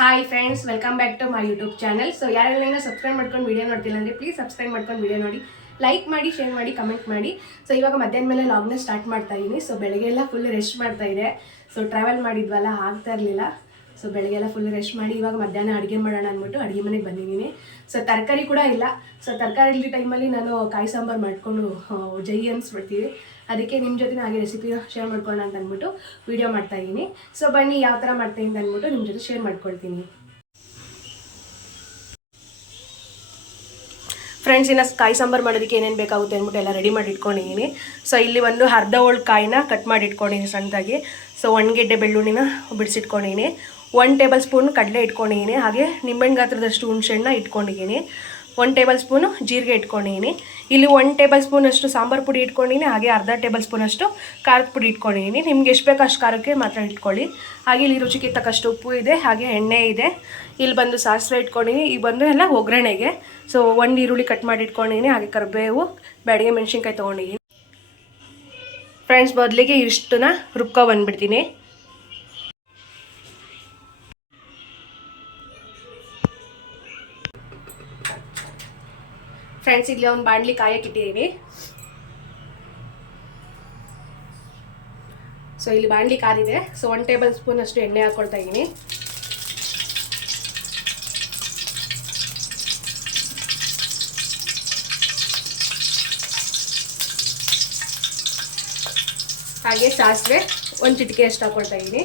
Hi friends welcome back to my YouTube channel so ಯಾರೆಲ್ಲ subscribe ಮಾಡ್ಕೊಂಡು video ನೋಡ್ತಿಲ್ಲ ಅಂದರೆ ಪ್ಲೀಸ್ ಸಬ್ಸ್ಕ್ರೈಬ್ ಮಾಡ್ಕೊಂಡು ವಿಡಿಯೋ ನೋಡಿ ಲೈಕ್ ಮಾಡಿ ಶೇರ್ ಮಾಡಿ ಕಮೆಂಟ್ ಮಾಡಿ. ಸೊ ಇವಾಗ ಮಧ್ಯಾಹ್ನ ಮೇಲೆ ಲಾಗ್ನ ಸ್ಟಾರ್ಟ್ ಮಾಡ್ತಾ ಇದ್ದೀನಿ ಸೊ ಬೆಳಗ್ಗೆಲ್ಲ ಫುಲ್ ರೆಸ್ಟ್ ಮಾಡ್ತಾ ಇದೆ. ಸೊ ಟ್ರಾವೆಲ್ ಮಾಡಿದ್ವಲ್ಲ, ಆಗ್ತಾ ಇರಲಿಲ್ಲ. ಸೊ ಬೆಳಗ್ಗೆಲ್ಲ ಫುಲ್ ರೆಸ್ಟ್ ಮಾಡಿ ಇವಾಗ ಮಧ್ಯಾಹ್ನ ಅಡುಗೆ ಮಾಡೋಣ ಅಂದ್ಬಿಟ್ಟು ಅಡುಗೆ ಮನೆಗೆ ಬಂದಿದ್ದೀನಿ. ಸೊ ತರಕಾರಿ ಕೂಡ ಇಲ್ಲ. ಸೊ ತರಕಾರಿ ಇಲ್ಲದ ಟೈಮಲ್ಲಿ ನಾನು ಕಾಯಿ ಸಾಂಬಾರು ಮಾಡಿಕೊಂಡು ಜೈ ಅನ್ಸ್ಬಿಡ್ತೀವಿ ಅದಕ್ಕೆ ನಿಮ್ಮ ಜೊತೆ ಹಾಗೆ ರೆಸಿಪಿ ಶೇರ್ ಮಾಡ್ಕೊಳ್ಳೋಣ ಅಂತ ಅಂದ್ಬಿಟ್ಟು ವೀಡಿಯೋ ಮಾಡ್ತಾ ಇದ್ದೀನಿ. ಸೊ ಬನ್ನಿ ಯಾವ ಥರ ಮಾಡ್ತೀನಿ ಅಂತ ಅಂದ್ಬಿಟ್ಟು ನಿಮ್ಮ ಜೊತೆ ಶೇರ್ ಮಾಡ್ಕೊಳ್ತೀನಿ. ಫ್ರೆಂಡ್ಸ್ ಇನ್ನು ಕಾಯಿ ಸಾಂಬಾರು ಮಾಡೋದಕ್ಕೆ ಏನೇನು ಬೇಕಾಗುತ್ತೆ ಅಂದ್ಬಿಟ್ಟು ಎಲ್ಲ ರೆಡಿ ಮಾಡಿ ಇಟ್ಕೊಂಡಿದ್ದೀನಿ ಸೊ ಇಲ್ಲಿ ಒಂದು ಅರ್ಧ ಹೋಳು ಕಾಯಿನ ಕಟ್ ಮಾಡಿ ಇಟ್ಕೊಂಡಿದ್ದೀನಿ ಸಣ್ಣದಾಗಿ ಸೊ ಒಣಗೆಡ್ಡೆ ಬೆಳ್ಳುಳ್ಳಿನ ಬಿಡಿಸಿಟ್ಕೊಂಡಿದ್ದೀನಿ. ಒನ್ ಟೇಬಲ್ ಸ್ಪೂನ್ ಕಡಲೆ ಇಟ್ಕೊಂಡಿದ್ದೀನಿ. ಹಾಗೆ ನಿಂಬೆಹಣ್ಣು ಗಾತ್ರದಷ್ಟು ಹುಣಸೆಹಣ್ಣ ಇಟ್ಕೊಂಡಿದ್ದೀನಿ. ಒನ್ ಟೇಬಲ್ ಸ್ಪೂನು ಜೀರಿಗೆ ಇಟ್ಕೊಂಡಿದ್ದೀನಿ. ಇಲ್ಲಿ ಒನ್ ಟೇಬಲ್ ಸ್ಪೂನ್ ಅಷ್ಟು ಸಾಂಬಾರು ಪುಡಿ ಇಟ್ಕೊಂಡಿದ್ದೀನಿ. ಹಾಗೆ ಅರ್ಧ ಟೇಬಲ್ ಸ್ಪೂನ್ ಅಷ್ಟು ಖಾರದ ಪುಡಿ ಇಟ್ಕೊಂಡಿದ್ದೀನಿ. ನಿಮ್ಗೆ ಎಷ್ಟು ಬೇಕು ಅಷ್ಟು ಖಾರಕ್ಕೆ ಮಾತ್ರ ಇಟ್ಕೊಳ್ಳಿ. ಹಾಗೆ ಇಲ್ಲಿ ರುಚಿಗೆ ತಕ್ಕಷ್ಟು ಉಪ್ಪು ಇದೆ, ಹಾಗೆ ಎಣ್ಣೆ ಇದೆ. ಇಲ್ಲಿ ಬಂದು ಸಾಸಿವೆ ಇಟ್ಕೊಂಡಿದ್ದೀನಿ. ಈಗ ಬಂದು ಎಲ್ಲ ಒಗ್ಗರಣೆಗೆ. ಸೊ ಒಂದು ಈರುಳ್ಳಿ ಕಟ್ ಮಾಡಿ ಇಟ್ಕೊಂಡಿದ್ದೀನಿ. ಹಾಗೆ ಕರಿಬೇವು, ಬ್ಯಾಡಿಗೆ ಮೆಣಸಿನ್ಕಾಯಿ ತೊಗೊಂಡಿದ್ದೀನಿ. ಫ್ರೆಂಡ್ಸ್ ಬದಲಿಗೆ ಇಷ್ಟನ್ನ ರುಬ್ಕೊ ಬಂದ್ಬಿಡ್ತೀನಿ. ಫ್ರೆಂಡ್ಸ್ ಇಲ್ಲಿ ಒಂದು ಬಾಣಲಿ ಕಾಯಕ್ಕೆ ಇಟ್ಟಿದ್ದೀನಿ ಸೊ ಇಲ್ಲಿ ಬಾಣಲಿ ಕಾದಿದೆ. ಸೊ ಒನ್ ಟೇಬಲ್ ಸ್ಪೂನ್ ಅಷ್ಟು ಎಣ್ಣೆ ಹಾಕ್ಕೊಳ್ತಾ ಇದ್ದೀನಿ. ಹಾಗೆ ಸಾಸಿವೆ, ಒಂದು ಚಿಟಿಕೆ ಅಷ್ಟು ಹಾಕ್ಕೊಳ್ತಾ ಇದ್ದೀನಿ.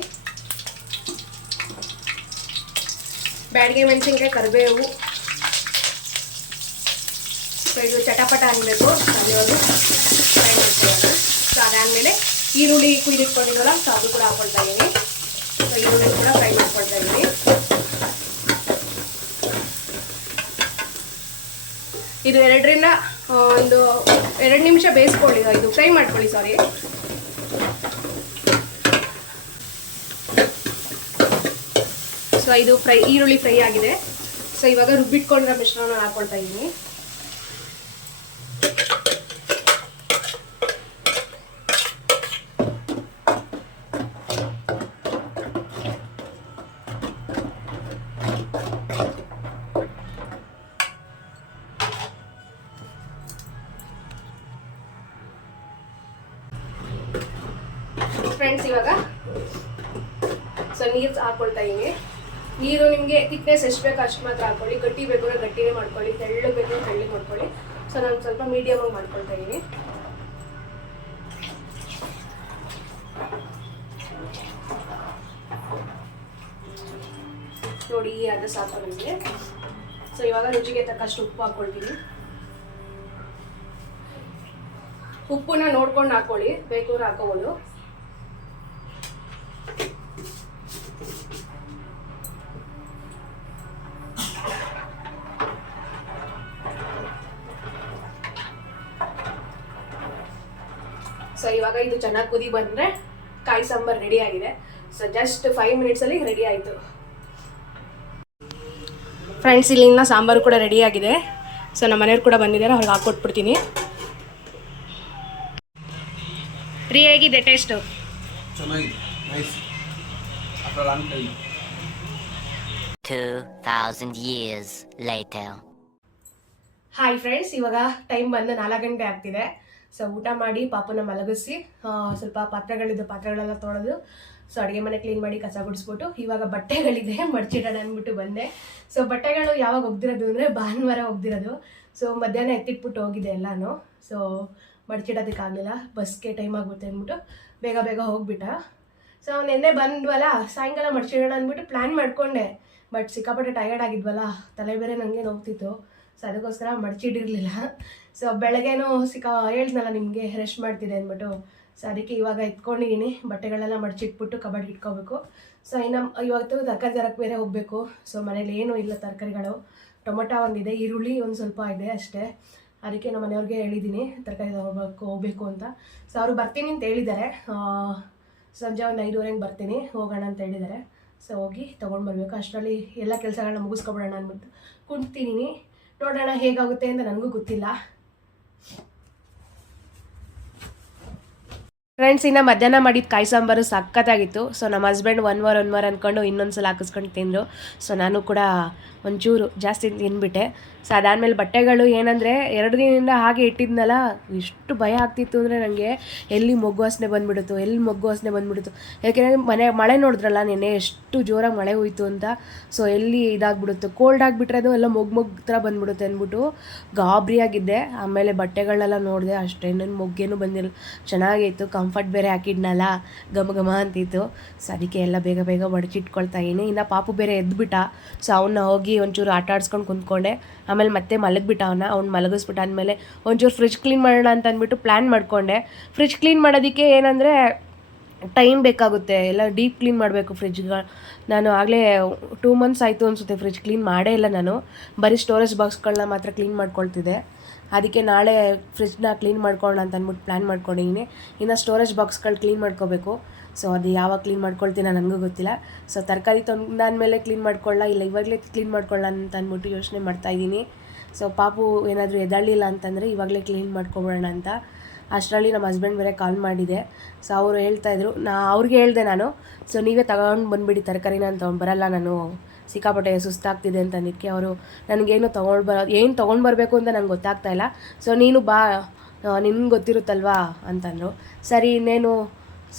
ಬ್ಯಾಡಿಗೆ ಮೆಣಸಿನ್ಕಾಯಿ, ಕರಿಬೇವು ಅದೇ ಅನ್ನಬೇಕು ಅಲ್ಲಿವರೆಗೂ ಫ್ರೈ ಮಾಡ್ಕೊಳ್ಳೋಣ. ಸೊ ಅದಾದ್ಮೇಲೆ ಈರುಳ್ಳಿ ಕುಯ್ದಿಟ್ಕೊಂಡಿದ್ವಲ್ಲ ಸೊ ಅದು ಕೂಡ ಹಾಕೊಳ್ತಾ ಇದ್ದೀನಿ ಸೊ ಈರುಳ್ಳಿ ಕೂಡ ಫ್ರೈ ಮಾಡ್ಕೊಳ್ತಾ ಇದ್ದೀನಿ ಇದು ಎರಡರಿಂದ ಒಂದು ಎರಡು ನಿಮಿಷ ಬೇಯಿಸ್ಕೊಳ್ಳಿ, ಇದು ಫ್ರೈ ಮಾಡ್ಕೊಳ್ಳಿ ಸಾರಿ ಸೊ ಇದು ಫ್ರೈ, ಈರುಳ್ಳಿ ಫ್ರೈ ಆಗಿದೆ. ಸೊ ಇವಾಗ ರುಬ್ಬಿಟ್ಕೊಂಡಿರೋ ಮಿಶ್ರಣ ಹಾಕೊಳ್ತಾ ಇದ್ದೀನಿ ಫ್ರೆಂಡ್ಸ್ ಇವಾಗ ಸೊ ನೀರು ಹಾಕ್ಕೊಳ್ತಾ ಇದ್ದೀನಿ ನೀರು ನಿಮಗೆ ಥಿಕ್ನೆಸ್ ಎಷ್ಟು ಬೇಕು ಅಷ್ಟು ಮಾತ್ರ ಹಾಕೊಳ್ಳಿ. ಗಟ್ಟಿ ಬೇಕು ಅಂದ್ರೆ ಗಟ್ಟಿನೇ ಮಾಡ್ಕೊಳ್ಳಿ. ತೆಳ್ಳಗೆ ಬೇಕು ತೆಳ್ಳಗೆ ಮಾಡ್ಕೊಳ್ಳಿ. ಸೊ ನಾನು ಸ್ವಲ್ಪ ಮೀಡಿಯಮ್ ಆಗಿ ಮಾಡ್ಕೊಳ್ತಾ ಇದ್ದೀನಿ ನೋಡಿ ಅದು ಸಾಕು ನಿಮಗೆ. ಸೊ ಇವಾಗ ರುಚಿಗೆ ತಕ್ಕಷ್ಟು ಉಪ್ಪು ಹಾಕ್ಕೊಳ್ತೀನಿ ಉಪ್ಪನ್ನ ನೋಡ್ಕೊಂಡು ಹಾಕೊಳ್ಳಿ. ಬೇಕು ಹಾಕೋಬೋದು. ಸೊ ಇವಾಗ ಇದು ಚೆನ್ನಾಗಿ ಕುದಿ ಬಂದರೆ ಕಾಯಿ ಸಾಂಬಾರು ರೆಡಿ ಆಗಿದೆ. ಸೊ ಜಸ್ಟ್ ಫೈವ್ ಮಿನಿಟ್ಸಲ್ಲಿ ರೆಡಿ ಆಯಿತು. ಫ್ರೆಂಡ್ಸ್ ಇಲ್ಲಿಂದ ಸಾಂಬಾರು ಕೂಡ ರೆಡಿ ಆಗಿದೆ. ಸೊ ನಮ್ಮ ಮನೆಯವ್ರು ಕೂಡ ಬಂದಿದ್ದಾರೆ ಅವ್ರಿಗೆ ಹಾಕ್ಕೊಟ್ಬಿಡ್ತೀನಿ ರೀ ಹೇಗಿದೆ ಟೇಸ್ಟು ಚೆನ್ನಾಗಿದೆ. Nice after long time 2,000 years later. Hi friends ಇವಾಗ ಟೈಮ್ ಬಂದು ನಾಲ್ಕು ಗಂಟೆ ಆಗ್ತಿದೆ. ಸೊ ಊಟ ಮಾಡಿ ಪಾಪನ ಮಲಗಿಸಿ ಸ್ವಲ್ಪ ಪಾತ್ರೆಗಳಿದ್ದು ಪಾತ್ರೆಗಳೆಲ್ಲ ತೊಳೆದು, ಸೊ ಅಡುಗೆ ಮನೆ ಕ್ಲೀನ್ ಮಾಡಿ ಕಸ ಗುಡಿಸ್ಬಿಟ್ಟು, ಇವಾಗ ಬಟ್ಟೆಗಳಿದೆ, ಮಡ್ಚಿಡೋಣ ಅಂದ್ಬಿಟ್ಟು ಬಂದೆ. ಸೊ ಬಟ್ಟೆಗಳು ಯಾವಾಗ ಒಗ್ದಿರೋದು ಅಂದರೆ ಭಾನುವಾರ ಒಗ್ದಿರೋದು. ಸೊ ಮಧ್ಯಾಹ್ನ ಎತ್ತಿಟ್ಬಿಟ್ಟು ಹೋಗಿದೆ ಎಲ್ಲಾನು. ಸೊ ಮಡ್ಚಿಡೋದಕ್ಕಾಗಲಿಲ್ಲ ಬಸ್ಗೆ ಟೈಮ್ ಆಗುತ್ತೆ ಅಂದ್ಬಿಟ್ಟು ಬೇಗ ಬೇಗ ಹೋಗ್ಬಿಟ್ಟ. ಸೊ ನೆನ್ನೆ ಬಂದ್ವಲ್ಲ, ಸಾಯಂಕಾಲ ಮಡ್ಚಿಡೋಣ ಅಂದ್ಬಿಟ್ಟು ಪ್ಲ್ಯಾನ್ ಮಾಡಿಕೊಂಡೆ. ಬಟ್ ಸಿಕ್ಕಾಪಟ್ಟೆ ಟಯರ್ಡ್ ಆಗಿದ್ವಲ್ಲ, ತಲೆ ಬೇರೆ ನನಗೆ ನೋಗ್ತಿತ್ತು ಸೊ ಅದಕ್ಕೋಸ್ಕರ ಮಡ್ಚಿಡಿರಲಿಲ್ಲ. ಸೊ ಬೆಳಗ್ಗೆನೂ ಸಿಕ್ಕ ಹೇಳ್ದ್ನಲ್ಲ ನಿಮಗೆ ರೆಸ್ಟ್ ಮಾಡ್ತಿದೆ ಅಂದ್ಬಿಟ್ಟು. ಸೊ ಅದಕ್ಕೆ ಇವಾಗ ಎತ್ಕೊಂಡಿದ್ದೀನಿ ಬಟ್ಟೆಗಳೆಲ್ಲ ಮಡಚಿಟ್ಬಿಟ್ಟು ಕಬಡ್ಡಿ ಇಟ್ಕೋಬೇಕು. ಸೊ ಇನ್ನು ಇವತ್ತು ತರಕಾರಿ ತರಕ್ಕೆ ಬೇರೆ ಹೋಗಬೇಕು. ಸೊ ಮನೇಲಿ ಏನೂ ಇಲ್ಲ ತರಕಾರಿಗಳು. ಟೊಮೊಟೊ ಒಂದಿದೆ, ಈರುಳ್ಳಿ ಒಂದು ಸ್ವಲ್ಪ ಇದೆ ಅಷ್ಟೇ. ಅದಕ್ಕೆ ನಮ್ಮ ಮನೆಯವ್ರಿಗೆ ಹೇಳಿದ್ದೀನಿ ತರಕಾರಿ ತಗೋಬೇಕು, ಹೋಗಬೇಕು ಅಂತ. ಸೊ ಅವರು ಬರ್ತೀನಿ ಅಂತ ಹೇಳಿದ್ದಾರೆ. ಸಂಜೆ ಒಂದು ಐದುವರೆಗೆ ಬರ್ತೀನಿ. ಹೋಗೋಣ ಅಂತ ಹೇಳಿದ್ದಾರೆ. ಸೊ ಹೋಗಿ ತೊಗೊಂಡು ಬರಬೇಕು. ಅಷ್ಟರಲ್ಲಿ ಎಲ್ಲ ಕೆಲಸಗಳನ್ನ ಮುಗಿಸ್ಕೊಬಿಡೋಣ ಅಂದ್ಬಿಟ್ಟು ಕುಂತೀನಿ ನೋಡೋಣ ಹೇಗಾಗುತ್ತೆ ಅಂತ ನನಗೂ ಗೊತ್ತಿಲ್ಲ. ಫ್ರೆಂಡ್ಸ್ ಇನ್ನು ಮಧ್ಯಾಹ್ನ ಮಾಡಿದ ಕಾಯಿ ಸಾಂಬಾರು ಸಖತ್ತಾಗಿತ್ತು. ಸೊ ನಮ್ಮ husband one war one war ಅಂದ್ಕೊಂಡು ಇನ್ನೊಂದು ಸಲ ಹಾಕಿಸ್ಕೊಂಡು ತಿಂದರು. ಸೊ ನಾನು ಕೂಡ ಒಂಚೂರು ಜಾಸ್ತಿ ತಿಂದ್ಬಿಟ್ಟೆ ಸೊ ಅದಾದಮೇಲೆ ಬಟ್ಟೆಗಳು ಏನಂದರೆ ಎರಡು ದಿನದಿಂದ ಹಾಗೆ ಇಟ್ಟಿದ್ನಲ್ಲ ಎಷ್ಟು ಭಯ ಆಗ್ತಿತ್ತು ಅಂದರೆ ನನಗೆ ಎಲ್ಲಿ ಮೊಗ್ಗು ವಾಸನೆ ಬಂದ್ಬಿಡುತ್ತೆ, ಎಲ್ಲಿ ಮೊಗ್ಗು ವಾಸನೆ ಬಂದುಬಿಡುತ್ತು. ಯಾಕೆಂದರೆ ಮನೆ, ಮಳೆ ನೋಡಿದ್ರಲ್ಲ ನೆನ್ನೆ ಎಷ್ಟು ಜೋರಾಗಿ ಮಳೆ ಹೋಯಿತು ಅಂತ. ಸೊ ಎಲ್ಲಿ ಇದಾಗ್ಬಿಡುತ್ತೆ ಕೋಲ್ಡ್ ಆಗಿಬಿಟ್ರೆ ಅದು ಎಲ್ಲ ಮೊಗ್ಗು ಮೊಗ್ಗು ಥರ ಬಂದ್ಬಿಡುತ್ತೆ ಅಂದ್ಬಿಟ್ಟು ಗಾಬರಿಯಾಗಿದ್ದೆ. ಆಮೇಲೆ ಬಟ್ಟೆಗಳನ್ನೆಲ್ಲ ನೋಡಿದೆ ಅಷ್ಟೇನೇನು ಮೊಗ್ಗೇನು ಬಂದಿಲ್ಲ. ಚೆನ್ನಾಗಿತ್ತು ಕಂಫರ್ಟ್ ಬೇರೆ ಹಾಕಿದ್ನಲ್ಲ ಗಮ ಗಮ ಅಂತಿತ್ತು. ಸೊ ಅದಕ್ಕೆ ಎಲ್ಲ ಬೇಗ ಬೇಗ ಬಡಚಿಟ್ಕೊಳ್ತಾ ಇದ್ದೀನಿ. ಇನ್ನು ಪಾಪು ಬೇರೆ ಎದ್ಬಿಟ್ಟ. ಸೊ ಅವನ್ನ ಹೋಗಿ ಒಂಚೂರು ಆಟ ಆಡ್ಸ್ಕೊಂಡು ಕುಂತ್ಕೊಂಡೆ. ಆಮೇಲೆ ಮತ್ತೆ ಮಲಗಿಬಿಟ್ಟ ಅವನ, ಅವ್ನು ಮಲಗಿಸ್ಬಿಟ್ಟ. ಅಂದಮೇಲೆ ಒಂಚೂರು ಫ್ರಿಜ್ ಕ್ಲೀನ್ ಮಾಡೋಣ ಅಂತ ಅಂದ್ಬಿಟ್ಟು ಪ್ಲ್ಯಾನ್ ಮಾಡಿಕೊಂಡೆ. ಫ್ರಿಜ್ ಕ್ಲೀನ್ ಮಾಡೋದಕ್ಕೆ ಏನಂದರೆ ಟೈಮ್ ಬೇಕಾಗುತ್ತೆ. ಎಲ್ಲ ಡೀಪ್ ಕ್ಲೀನ್ ಮಾಡಬೇಕು ಫ್ರಿಜ್ಗಳು ನಾನು ಆಗಲೇ ಟೂ ಮಂತ್ಸ್ ಆಯಿತು ಅನಿಸುತ್ತೆ ಫ್ರಿಜ್ ಕ್ಲೀನ್ ಮಾಡೇ ಇಲ್ಲ ನಾನು. ಬರೀ ಸ್ಟೋರೇಜ್ ಬಾಕ್ಸ್ಗಳನ್ನ ಮಾತ್ರ ಕ್ಲೀನ್ ಮಾಡ್ಕೊಳ್ತಿದ್ದೆ. ಅದಕ್ಕೆ ನಾಳೆ ಫ್ರಿಜ್ನ ಕ್ಲೀನ್ ಮಾಡ್ಕೊಳ್ಳೋಣ ಅಂತ ಅಂದ್ಬಿಟ್ಟು ಪ್ಲ್ಯಾನ್ ಮಾಡ್ಕೊಂಡಿದ್ದೀನಿ. ಇನ್ನು ಸ್ಟೋರೇಜ್ ಬಾಕ್ಸ್ಗಳು ಕ್ಲೀನ್ ಮಾಡ್ಕೋಬೇಕು. ಸೊ ಅದು ಯಾವಾಗ ಕ್ಲೀನ್ ಮಾಡ್ಕೊಳ್ತೀನಿ ನನಗೂ ಗೊತ್ತಿಲ್ಲ. ಸೊ ತರಕಾರಿ ತಂದಾದ್ಮೇಲೆ ಕ್ಲೀನ್ ಮಾಡ್ಕೊಳ್ಳ, ಇಲ್ಲ ಇವಾಗಲೇ ಕ್ಲೀನ್ ಮಾಡ್ಕೊಳ್ಳ ಅಂತ ಅಂದ್ಬಿಟ್ಟು ಯೋಚನೆ ಮಾಡ್ತಾಯಿದ್ದೀನಿ ಸೊ ಪಾಪು ಏನಾದರೂ ಎದ್ದಾಳಿಲ್ಲ ಅಂತಂದರೆ ಇವಾಗಲೇ ಕ್ಲೀನ್ ಮಾಡ್ಕೊಬಿಡೋಣ ಅಂತ. ಅಷ್ಟರಲ್ಲಿ ನಮ್ಮ ಹಸ್ಬೆಂಡ್ ಬೇರೆ ಕಾಲ್ ಮಾಡಿದೆ. ಸೊ ಅವರು ಹೇಳ್ತಾಯಿದ್ರು ನಾ ಅವ್ರಿಗೆ ಹೇಳಿದೆ ನಾನು, ಸೊ ನೀವೇ ತಗೊಂಡು ಬಂದುಬಿಡಿ ತರಕಾರಿನ, ನಾನು ತೊಗೊಂಡು ಬರಲ್ಲ, ನಾನು ಸಿಕ್ಕಾಪಟ್ಟೆ ಸುಸ್ತಾಗ್ತಿದೆ ಅಂತ ಅಂದಿದ್ದಕ್ಕೆ ಅವರು ನನಗೇನು ತೊಗೊಂಡು ಬರೋ, ಏನು ತೊಗೊಂಡು ಬರಬೇಕು ಅಂತ ನಂಗೆ ಗೊತ್ತಾಗ್ತಾ ಇಲ್ಲ. ಸೊ ನೀನು ಬಾ ನಿನ್ಗೆ ಗೊತ್ತಿರುತ್ತಲ್ವಾ? ಅಂತಂದರು. ಸರಿ ಇನ್ನೇನು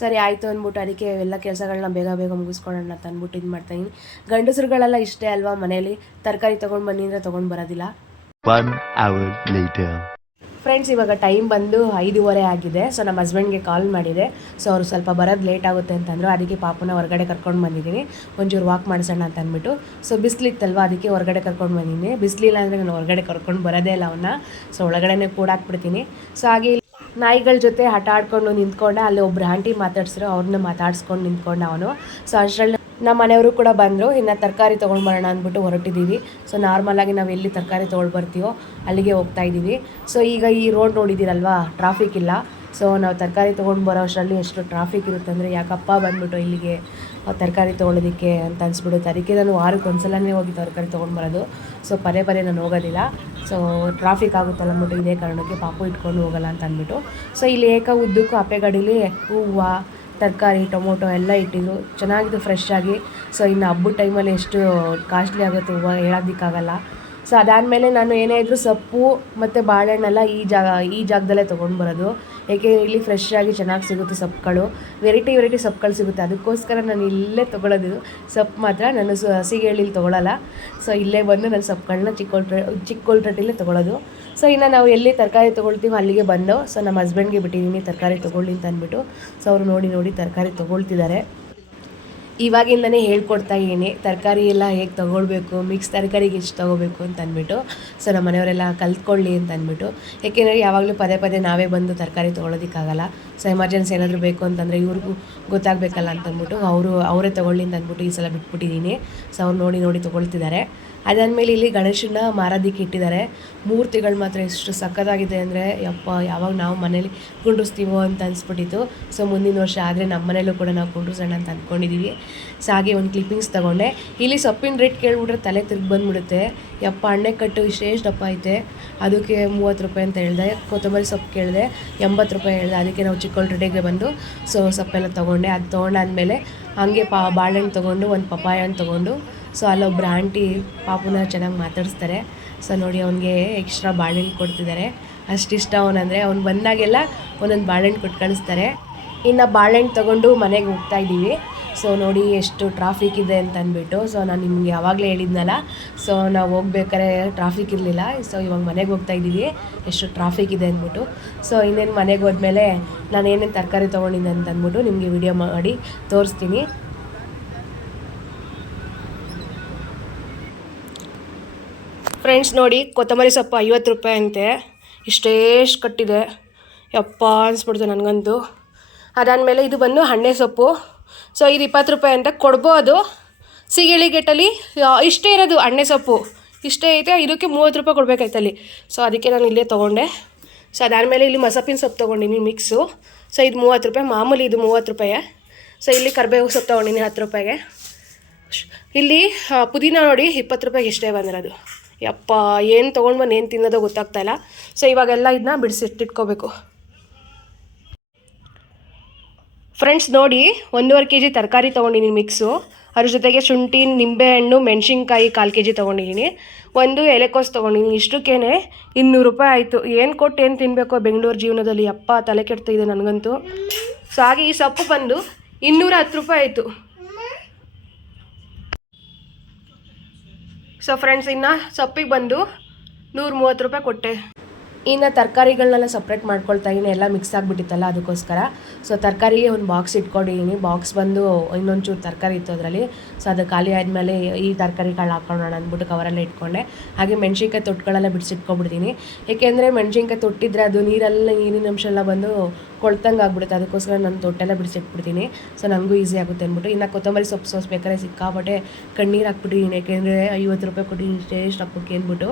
ಸರಿ ಆಯಿತು ಅಂದ್ಬಿಟ್ಟು ಅದಕ್ಕೆ ಎಲ್ಲ ಕೆಲಸಗಳನ್ನ ಬೇಗ ಬೇಗ ಮುಗಿಸ್ಕೊಳ್ಳೋಣ ಅಂತ ಅಂದ್ಬಿಟ್ಟು ಇದು ಮಾಡ್ತಾಯಿದ್ದೀನಿ ಗಂಡಸರುಗಳೆಲ್ಲ ಇಷ್ಟೇ ಅಲ್ವಾ ಮನೇಲಿ ತರಕಾರಿ ತೊಗೊಂಡು ಬನ್ನಿ ಅಂದರೆ ತೊಗೊಂಡು ಬರೋದಿಲ್ಲ. ಫ್ರೆಂಡ್ಸ್ ಇವಾಗ ಟೈಮ್ ಬಂದು ಐದೂವರೆ ಆಗಿದೆ. ಸೊ ನಮ್ಮ ಹಸ್ಬೆಂಡ್ಗೆ ಕಾಲ್ ಮಾಡಿದೆ. ಸೊ ಅವರು ಸ್ವಲ್ಪ ಬರೋದು ಲೇಟ್ ಆಗುತ್ತೆ ಅಂತಂದರು ಅದಕ್ಕೆ ಪಾಪನ ಹೊರಗಡೆ ಕರ್ಕೊಂಡು ಬಂದಿದ್ದೀನಿ. ಒಂಚೂರು ವಾಕ್ ಮಾಡಿಸೋಣ ಅಂತ ಅಂದ್ಬಿಟ್ಟು. ಸೊ ಬಿಸಿಲಿತ್ತಲ್ವ? ಅದಕ್ಕೆ ಹೊರಗಡೆ ಕರ್ಕೊಂಡು ಬಂದಿದ್ದೀನಿ. ಬಿಸಿಲಿಲ್ಲ ಅಂದರೆ ನಾನು ಹೊರಗಡೆ ಕರ್ಕೊಂಡು ಬರೋದೇ ಇಲ್ಲ ಅವನ್ನ ಸೊ ಒಳಗಡೆನೇ ಕೂಡಾಕ್ಬಿಡ್ತೀನಿ. ಸೊ ಹಾಗೆ ನಾಯಿಗಳ ಜೊತೆ ಆಟ ಆಡ್ಕೊಂಡು ನಿಂತ್ಕೊಂಡೆ, ಅಲ್ಲಿ ಒಬ್ರು ಆಂಟಿ ಮಾತಾಡ್ಸಿದ್ರು ಅವ್ರನ್ನ ಮಾತಾಡ್ಸ್ಕೊಂಡು ನಿಂತ್ಕೊಂಡ ಅವನು. ಸೊ ಅಷ್ಟರಲ್ಲಿ ನಮ್ಮ ಮನೆಯವರು ಕೂಡ ಬಂದರು. ಇನ್ನು ತರಕಾರಿ ತೊಗೊಂಡು ಬರೋಣ ಅಂದ್ಬಿಟ್ಟು ಹೊರಟಿದ್ದೀವಿ ಸೊ ನಾರ್ಮಲಾಗಿ ನಾವು ಎಲ್ಲಿ ತರಕಾರಿ ತೊಗೊಂಡು ಬರ್ತೀವೋ ಅಲ್ಲಿಗೆ ಹೋಗ್ತಾ ಇದ್ದೀವಿ ಸೊ ಈಗ ಈ ರೋಡ್ ನೋಡಿದ್ದೀರಲ್ವಾ ಟ್ರಾಫಿಕ್ ಇಲ್ಲ. ಸೊ ನಾವು ತರಕಾರಿ ತೊಗೊಂಡು ಬರೋ ಅಷ್ಟರಲ್ಲಿ ಎಷ್ಟು ಟ್ರಾಫಿಕ್ ಇರುತ್ತೆ ಅಂದರೆ, ಯಾಕಪ್ಪ ಬಂದ್ಬಿಟ್ಟು ಇಲ್ಲಿಗೆ ತರಕಾರಿ ತೊಗೊಳೋದಕ್ಕೆ ಅಂತ ಅನಿಸ್ಬಿಡುತ್ತೆ. ಅದಕ್ಕೆ ನಾನು ವಾರಕ್ಕೆ ಒಂದ್ಸಲನೇ ಹೋಗಿ ತರಕಾರಿ ತೊಗೊಂಡು ಬರೋದು. ಸೊ ಪದೇ ಪದೇ ನಾನು ಹೋಗೋದಿಲ್ಲ. ಸೊ ಟ್ರಾಫಿಕ್ ಆಗುತ್ತಲ್ಲ ಅಂದ್ಬಿಟ್ಟು ಇದೇ ಕಾರಣಕ್ಕೆ ಪಾಪು ಇಟ್ಕೊಂಡು ಹೋಗಲ್ಲ ಅಂತ ಅಂದ್ಬಿಟ್ಟು. ಸೊ ಇಲ್ಲಿ ಏಕ ಉದ್ದಕ್ಕೂ ಅಪ್ಪೆ ಗಾಡೀಲಿ ಹೂವು, ತರಕಾರಿ, ಟೊಮೊಟೊ ಎಲ್ಲ ಇಟ್ಟಿದ್ರು ಚೆನ್ನಾಗಿದ್ದು ಫ್ರೆಶ್ ಆಗಿ. ಸೊ ಇನ್ನು ಹಬ್ಬದ ಟೈಮಲ್ಲಿ ಎಷ್ಟು ಕಾಸ್ಟ್ಲಿ ಆಗುತ್ತೆ ಹೂವು ಹೇಳೋದಕ್ಕಾಗಲ್ಲ. ಸೊ ಅದಾದಮೇಲೆ ನಾನು ಏನೇ ಇದ್ದರೂ ಸೊಪ್ಪು ಮತ್ತು ಬಾಳೆಹಣ್ಣೆಲ್ಲ ಈ ಜಾಗ, ಈ ಜಾಗದಲ್ಲೇ ತೊಗೊಂಡು ಬರೋದು. ಏಕೆ ಇಲ್ಲಿ ಫ್ರೆಶ್ ಆಗಿ ಚೆನ್ನಾಗಿ ಸಿಗುತ್ತೆ ಸೊಪ್ಪುಗಳು? ವೆರೈಟಿ ವೆರೈಟಿ ಸೊಪ್ಪುಗಳು ಸಿಗುತ್ತೆ. ಅದಕ್ಕೋಸ್ಕರ ನಾನು ಇಲ್ಲೇ ತೊಗೊಳೋದು ಸೊಪ್ಪು ಮಾತ್ರ ನಾನು ಸ ಹಸಿಗೆಳ್ಳಿಲಿ ತೊಗೊಳಲ್ಲ. ಸೊ ಇಲ್ಲೇ ಬಂದು ನಾನು ಸೊಪ್ಪುಗಳನ್ನ ಚಿಕ್ಕೋಲ್ಟ್ರೆ ಚಿಕ್ಕೋಲ್ಟ್ರಟ್ಟಿಲೇ ತೊಗೊಳೋದು. ಸೊ ಇನ್ನು ನಾವು ಎಲ್ಲಿ ತರಕಾರಿ ತೊಗೊಳ್ತೀವೋ ಅಲ್ಲಿಗೆ ಬಂದು ಸೊ ನಮ್ಮ ಹಸ್ಬೆಂಡ್ಗೆ ಬಿಟ್ಟಿದ್ದೀನಿ ತರಕಾರಿ ತೊಗೊಳ್ಳಿ ಅಂತ ಅಂದ್ಬಿಟ್ಟು. ಸೊ ಅವರು ನೋಡಿ ನೋಡಿ ತರಕಾರಿ ತೊಗೊಳ್ತಿದ್ದಾರೆ. ಇವಾಗಿಂದನೇ ಹೇಳ್ಕೊಡ್ತಾ ಇದ್ದೀನಿ. ತರಕಾರಿ ಎಲ್ಲ ಹೇಗೆ ತೊಗೊಳ್ಬೇಕು ಮಿಕ್ಸ್ ತರಕಾರಿಗೆ ಎಷ್ಟು ತೊಗೋಬೇಕು ಅಂತ ಅಂದ್ಬಿಟ್ಟು ಸೊ ನಮ್ಮ ಮನೆಯವರೆಲ್ಲ ಕಲ್ತ್ಕೊಳ್ಳಿ ಅಂತ ಅಂದ್ಬಿಟ್ಟು. ಏಕೆಂದರೆ ಯಾವಾಗಲೂ ಪದೇ ಪದೇ ನಾವೇ ಬಂದು ತರಕಾರಿ ತೊಗೊಳೋದಕ್ಕಾಗಲ್ಲ. ಸೊ ಎಮರ್ಜೆನ್ಸಿ ಏನಾದರೂ ಬೇಕು ಅಂತಂದರೆ ಇವ್ರಿಗೂ ಗೊತ್ತಾಗಬೇಕಲ್ಲ ಅಂತಂದ್ಬಿಟ್ಟು ಅವರು ಅವರೇ ತೊಗೊಳ್ಳಿ ಅಂತ ಅಂದ್ಬಿಟ್ಟು ಈ ಸಲ ಬಿಟ್ಬಿಟ್ಟಿದ್ದೀನಿ. ಸೊ ಅವ್ರು ನೋಡಿ ನೋಡಿ ತೊಗೊಳ್ತಿದ್ದಾರೆ. ಅದಾದಮೇಲೆ ಇಲ್ಲಿ ಗಣೇಶನ ಮಾರೋದಕ್ಕೆ ಇಟ್ಟಿದ್ದಾರೆ. ಮೂರ್ತಿಗಳು ಮಾತ್ರ ಎಷ್ಟು ಸಖತ್ತಾಗಿದೆ ಅಂದರೆ, ಯಪ್ಪ, ಯಾವಾಗ ನಾವು ಮನೇಲಿ ಕುಂಡ್ರಿಸ್ತೀವೋ ಅಂತ ಅನಿಸ್ಬಿಟ್ಟಿತ್ತು. ಸೊ ಮುಂದಿನ ವರ್ಷ ಆದರೆ ನಮ್ಮ ಮನೇಲೂ ಕೂಡ ನಾವು ಕುಂಡ್ರಿಸೋಣ ಅಂತ ಅಂದ್ಕೊಂಡಿದ್ದೀವಿ ಸೊ ಹಾಗೆ ಒಂದು ಕ್ಲಿಪ್ಪಿಂಗ್ಸ್ ತೊಗೊಂಡೆ. ಇಲ್ಲಿ ಸೊಪ್ಪಿನ ರೇಟ್ ಕೇಳಿಬಿಟ್ರೆ ತಲೆ ತಿರುಗಿ ಬಂದುಬಿಡುತ್ತೆ. ಯಪ್ಪ ಅಣ್ಣೆ ಕಟ್ಟು ದಪ್ಪ ಐತೆ. ಅದಕ್ಕೆ ಮೂವತ್ತು ರೂಪಾಯಿ ಅಂತ ಹೇಳಿದೆ. ಕೊತ್ತಂಬರಿ ಸೊಪ್ಪು ಕೇಳಿದೆ. ಎಂಬತ್ತು ರೂಪಾಯಿ ಹೇಳಿದೆ. ಅದಕ್ಕೆ ನಾವು ಚಿಕ್ಕೋಲ್ರೆಡ್ಡಿಗೆ ಬಂದು ಸೊ ಸೊಪ್ಪೆಲ್ಲ ತೊಗೊಂಡೆ. ಅದು ತೊಗೊಂಡಾದ್ಮೇಲೆ ಹಾಗೆ ಪಾ ಬಾಳೆಹಣ್ಣು ತೊಗೊಂಡು, ಒಂದು ಪಪ್ಪಾಯ ಹಣ್ಣು ತೊಗೊಂಡು ಸೊ ಅಲ್ಲೊಬ್ಬರು ಆಂಟಿ ಪಾಪುನ ಚೆನ್ನಾಗಿ ಮಾತಾಡಿಸ್ತಾರೆ. ಸೊ ನೋಡಿ ಅವನಿಗೆ ಎಕ್ಸ್ಟ್ರಾ ಬಾಳೆಹಣ್ಣು ಕೊಡ್ತಿದ್ದಾರೆ ಅಷ್ಟಿಷ್ಟ ಅವನಂದರೆ ಅವ್ನು ಬಂದಾಗೆಲ್ಲ ಒಂದೊಂದು ಬಾಳೆಹಣ್ಣು ಕೊಟ್ಟು ಕಳಿಸ್ತಾರೆ. ಇನ್ನು ಬಾಳೆಹಣ್ಣು ತೊಗೊಂಡು ಮನೆಗೆ ಹೋಗ್ತಾ ಇದ್ದೀವಿ ಸೊ ನೋಡಿ ಎಷ್ಟು ಟ್ರಾಫಿಕ್ ಇದೆ ಅಂತ ಅಂದ್ಬಿಟ್ಟು, ಸೊ ನಾನು ನಿಮ್ಗೆ ಯಾವಾಗಲೇ ಹೇಳಿದ್ನಲ್ಲ, ಸೊ ನಾವು ಹೋಗ್ಬೇಕಾದ್ರೆ ಟ್ರಾಫಿಕ್ ಇರಲಿಲ್ಲ. ಸೊ ಇವಾಗ ಮನೆಗೆ ಹೋಗ್ತಾ ಇದ್ದೀವಿ ಎಷ್ಟು ಟ್ರಾಫಿಕ್ ಇದೆ ಅಂದ್ಬಿಟ್ಟು. ಸೊ ಇನ್ನೇನು ಮನೆಗೆ ಹೋದ್ಮೇಲೆ ನಾನು ಏನೇನು ತರಕಾರಿ ತೊಗೊಂಡಿದ್ದೆ ಅಂತ ಅಂದ್ಬಿಟ್ಟು ನಿಮಗೆ ವಿಡಿಯೋ ಮಾಡಿ ತೋರಿಸ್ತೀನಿ. ಫ್ರೆಂಡ್ಸ್ ನೋಡಿ, ಕೊತ್ತಂಬರಿ ಸೊಪ್ಪು ಐವತ್ತು ರೂಪಾಯಿ ಅಂತೆ. ಇಷ್ಟೇಷ್ಟು ಕಟ್ಟಿದೆ. ಯಪ್ಪ ಅನಿಸ್ಬಿಡ್ತು ನನಗಂತೂ. ಅದಾದಮೇಲೆ ಇದು ಬಂದು ಹಣ್ಣೆ ಸೊಪ್ಪು. ಸೊ ಇದು ಇಪ್ಪತ್ತು ರೂಪಾಯಿ ಅಂತ ಕೊಡ್ಬೋದು. ಸಿಗಿಳಿ ಗೇಟಲ್ಲಿ ಇಷ್ಟೇ ಇರೋದು ಹಣ್ಣೆ ಸೊಪ್ಪು. ಇಷ್ಟೇ ಐತೆ, ಇದಕ್ಕೆ ಮೂವತ್ತು ರೂಪಾಯಿ ಕೊಡಬೇಕಾಯ್ತಲ್ಲಿ ಸೊ ಅದಕ್ಕೆ ನಾನು ಇಲ್ಲೇ ತೊಗೊಂಡೆ. ಸೊ ಅದಾದಮೇಲೆ ಇಲ್ಲಿ ಮಸಪ್ಪಿನ ಸೊಪ್ಪು ತೊಗೊಂಡಿನಿ ಮಿಕ್ಸು ಸೊ ಇದು ಮೂವತ್ತು ರೂಪಾಯಿ. ಮಾಮೂಲಿ ಇದು ಮೂವತ್ತು ರೂಪಾಯಿ. ಸೊ ಇಲ್ಲಿ ಕರ್ಬೇವು ಸೊಪ್ಪು ತೊಗೊಂಡಿನಿ ಹತ್ತು ರೂಪಾಯಿಗೆ. ಇಲ್ಲಿ ಪುದೀನ ನೋಡಿ ಇಪ್ಪತ್ತು ರೂಪಾಯಿಗೆ ಇಷ್ಟೇ ಬಂದಿರೋದು. ಯಪ್ಪ, ಏನು ತೊಗೊಂಡು ಬಂದು ಏನು ತಿನ್ನೋದೋ ಗೊತ್ತಾಗ್ತಾ ಇಲ್ಲ. ಸೊ ಇವಾಗೆಲ್ಲ ಇದನ್ನ ಬಿಡಿಸಿಟ್ಟಿಟ್ಕೋಬೇಕು ಫ್ರೆಂಡ್ಸ್ ನೋಡಿ, ಒಂದೂವರೆ ಕೆ ಜಿ ತರಕಾರಿ ತೊಗೊಂಡಿದ್ದೀನಿ ಮಿಕ್ಸು ಅದ್ರ ಜೊತೆಗೆ ಶುಂಠಿ, ನಿಂಬೆಹಣ್ಣು, ಮೆಣಸಿನ್ಕಾಯಿ ಕಾಲು ಕೆ ಜಿ ತೊಗೊಂಡಿದ್ದೀನಿ ಒಂದು ಎಲೆಕೋಸು ತೊಗೊಂಡಿದ್ದೀನಿ ಇಷ್ಟಕ್ಕೇನೆ ಇನ್ನೂರು ರೂಪಾಯಿ ಆಯಿತು. ಏನು ಕೊಟ್ಟು ಏನು ತಿನ್ನಬೇಕು ಬೆಂಗಳೂರು ಜೀವನದಲ್ಲಿ? ಅಪ್ಪ ತಲೆ ಕೆಡ್ತಿದೆ ನನಗಂತೂ. ಸೊ ಹಾಗೆ ಈ ಸೊಪ್ಪು ಬಂದು ಇನ್ನೂರ ಹತ್ತು ರೂಪಾಯಿ ಆಯಿತು. ಸೊ ಫ್ರೆಂಡ್ಸ್ ಇನ್ನು ಸೊಪ್ಪಿಗೆ ಬಂದು ನೂರ ಮೂವತ್ತು ರೂಪಾಯಿ ಕೊಟ್ಟೆ. ಇನ್ನು ತರಕಾರಿಗಳನ್ನೆಲ್ಲ ಸಪ್ರೇಟ್ ಮಾಡ್ಕೊಳ್ತಾ ಇದ್ದೀನಿ ಎಲ್ಲ ಮಿಕ್ಸ್ ಆಗಿಬಿಟ್ಟಿತ್ತಲ್ಲ ಅದಕ್ಕೋಸ್ಕರ. ಸೊ ತರಕಾರಿಗೆ ಒಂದು ಬಾಕ್ಸ್ ಇಟ್ಕೊಂಡಿದ್ದೀನಿ ಬಾಕ್ಸ್ ಬಂದು ಇನ್ನೊಂಚೂರು ತರಕಾರಿ ಇತ್ತು ಅದರಲ್ಲಿ. ಸೊ ಅದು ಖಾಲಿ ಆದಮೇಲೆ ಈ ತರಕಾರಿ ಕಾಳು ಹಾಕೊಳ್ಳೋಣ ಅಂದ್ಬಿಟ್ಟು ಕವರಲ್ಲೇ ಇಟ್ಕೊಂಡೆ. ಹಾಗೆ ಮೆಣಸಿನ್ಕಾಯಿ ತೊಟ್ಟುಗಳೆಲ್ಲ ಬಿಡಿಸಿಟ್ಕೊಬಿಡ್ತೀನಿ. ಏಕೆಂದರೆ ಮೆಣಸಿನ್ಕಾಯಿ ತೊಟ್ಟಿದ್ರೆ ಅದು ನೀರೆಲ್ಲ ನೀರಿನ ಅಂಶ ಎಲ್ಲ ಬಂದು ಕೊಳ್ತಂಗೆ ಆಗ್ಬಿಡುತ್ತೆ. ಅದಕ್ಕೋಸ್ಕರ ನಾನು ತೊಟ್ಟೆಲ್ಲ ಬಿಡಿಸಿಟ್ಬಿಡ್ತೀನಿ. ಸೊ ನನಗೂ ಈಸಿ ಆಗುತ್ತೆ ಅಂದ್ಬಿಟ್ಟು. ಇನ್ನು ಕೊತ್ತಂಬರಿ ಸೊಪ್ಪು ಸೋಸ್ ಬೇಕಾದ್ರೆ ಸಿಕ್ಕಾಪಟ್ಟೆ ಕಣ್ಣೀರು ಹಾಕ್ಬಿಟ್ಟಿದ್ದೀನಿ ಏಕೆಂದರೆ ಐವತ್ತು ರೂಪಾಯಿ ಕೊಟ್ಟಿದ್ದೀನಿ ಟೇಸ್ಟ್ ಹಬ್ಬಕ್ಕೆ ಅಂದ್ಬಿಟ್ಟು.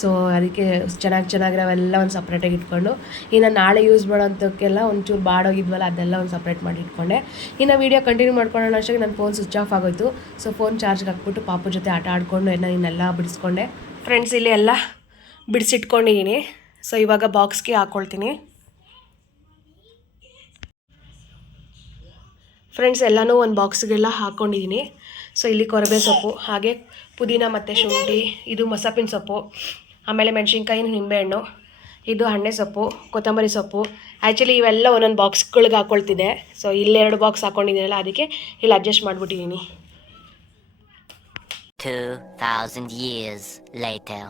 ಸೊ ಅದಕ್ಕೆ ಚೆನ್ನಾಗಿ ಚೆನ್ನಾಗಿರೋವೆಲ್ಲ ಒಂದು ಸಪ್ರೇಟಾಗಿ ಇಟ್ಕೊಂಡು. ಇನ್ನು ನಾಳೆ ಯೂಸ್ ಮಾಡೋಂಥಕ್ಕೆಲ್ಲ ಒಂಚೂರು ಬಾಡೋಗಿದ್ವಲ್ಲ, ಅದೆಲ್ಲ ಒಂದು ಸಪ್ರೇಟ್ ಮಾಡಿ ಇಟ್ಕೊಂಡೆ. ಇನ್ನು ವೀಡಿಯೋ ಕಂಟಿನ್ಯೂ ಮಾಡ್ಕೊಳ್ಳೋಣ ಅಷ್ಟೇ ನನ್ನ ಫೋನ್ ಸ್ವಿಚ್ ಆಫ್ ಆಗೋಯ್ತು. ಸೊ ಫೋನ್ ಚಾರ್ಜ್ಗೆ ಹಾಕ್ಬಿಟ್ಟು ಪಾಪು ಜೊತೆ ಆಟ ಆಡಿಕೊಂಡು ಏನೋ ಇನ್ನೆಲ್ಲ ಬಿಡಿಸ್ಕೊಂಡೆ. ಫ್ರೆಂಡ್ಸ್ ಇಲ್ಲಿ ಎಲ್ಲ ಬಿಡಿಸಿಟ್ಕೊಂಡಿದ್ದೀನಿ ಸೊ ಇವಾಗ ಬಾಕ್ಸ್ಗೆ ಹಾಕ್ಕೊಳ್ತೀನಿ ಫ್ರೆಂಡ್ಸ್ ಎಲ್ಲನೂ ಒಂದು ಬಾಕ್ಸ್ಗೆಲ್ಲ ಹಾಕ್ಕೊಂಡಿದ್ದೀನಿ ಸೊ ಇಲ್ಲಿ ಕೊರಬೆ ಸೊಪ್ಪು, ಹಾಗೆ ಪುದೀನ ಮತ್ತು ಶುಂಠಿ, ಇದು ಮಸಾಪಿನ ಸೊಪ್ಪು, ಆಮೇಲೆ ಮೆಣಸಿನ್ಕಾಯಿ, ನಿಂಬೆಹಣ್ಣು, ಇದು ಹಣ್ಣೆ ಸೊಪ್ಪು, ಕೊತ್ತಂಬರಿ ಸೊಪ್ಪು. ಆ್ಯಕ್ಚುಲಿ ಇವೆಲ್ಲ ಒಂದೊಂದು ಬಾಕ್ಸ್ಗಳಿಗೆ ಹಾಕ್ಕೊಳ್ತಿದೆ ಸೊ ಇಲ್ಲೆರಡು ಬಾಕ್ಸ್ ಹಾಕ್ಕೊಂಡಿದ್ದೀನಲ್ಲ ಅದಕ್ಕೆ ಇಲ್ಲಿ ಅಡ್ಜಸ್ಟ್ ಮಾಡಿಬಿಟ್ಟಿದ್ದೀನಿ 2,000 years later.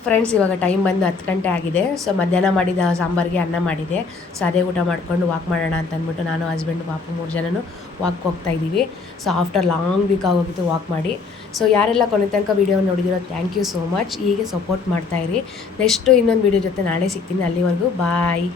ಫ್ರೆಂಡ್ಸ್ ಇವಾಗ ಟೈಮ್ ಬಂದು ಹತ್ತು ಗಂಟೆ ಆಗಿದೆ. ಸೊ ಮಧ್ಯಾಹ್ನ ಮಾಡಿದ ಸಾಂಬಾರಿಗೆ ಅನ್ನ ಮಾಡಿದೆ. ಸೊ ಅದೇ ಊಟ ಮಾಡಿಕೊಂಡು ವಾಕ್ ಮಾಡೋಣ ಅಂತ ಅಂದ್ಬಿಟ್ಟು ನಾನು ಹಸ್ಬೆಂಡ್ ಪಾಪು ಮೂರು ಜನನು ವಾಕ್ ಹೋಗ್ತಾ ಇದ್ದೀವಿ. ಸೊ ಆಫ್ಟರ್ ಲಾಂಗ್ ವೀಕ್ ಆಗೋಗಿತ್ತು ವಾಕ್ ಮಾಡಿ. ಸೊ ಯಾರೆಲ್ಲ ಕೊನೆ ತನಕ ವೀಡಿಯೋ ನೋಡಿದಿರೋ ಥ್ಯಾಂಕ್ ಯು ಸೋ ಮಚ್ ಹೀಗೆ ಸಪೋರ್ಟ್ ಮಾಡ್ತಾಯಿರಿ ನೆಕ್ಸ್ಟು ಇನ್ನೊಂದು ವೀಡಿಯೋ ಜೊತೆ ನಾಳೆ ಸಿಗ್ತೀನಿ. ಅಲ್ಲಿವರೆಗೂ ಬಾಯ್